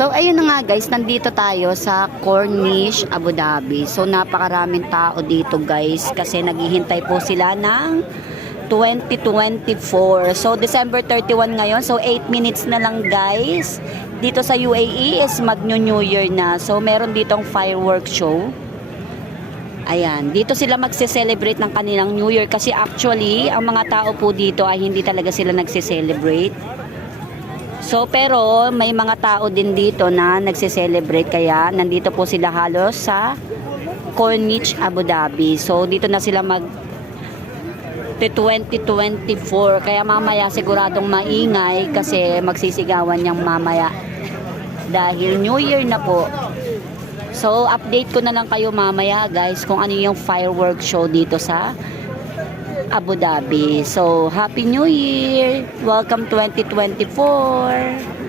So, ayun na nga guys, nandito tayo sa Corniche, Abu Dhabi. So, napakaraming tao dito guys kasi naghihintay po sila ng 2024. So, December 31 ngayon. So, 8 minutes na lang guys. Dito sa UAE is mag-New Year na. So, meron ditong fireworks show. Ayan, dito sila magse-celebrate ng kanilang New Year kasi actually, ang mga tao po dito ay hindi talaga sila nagse-celebrate. So, pero may mga tao din dito na nagse-celebrate kaya nandito po sila halos sa Corniche, Abu Dhabi. So, dito na sila mag 2024 kaya mamaya siguradong maingay kasi magsisigawan niyang mamaya dahil New Year na po. So, update ko na lang kayo mamaya guys kung ano yung fireworks show dito sa Abu Dhabi. So, Happy New Year! Welcome 2024!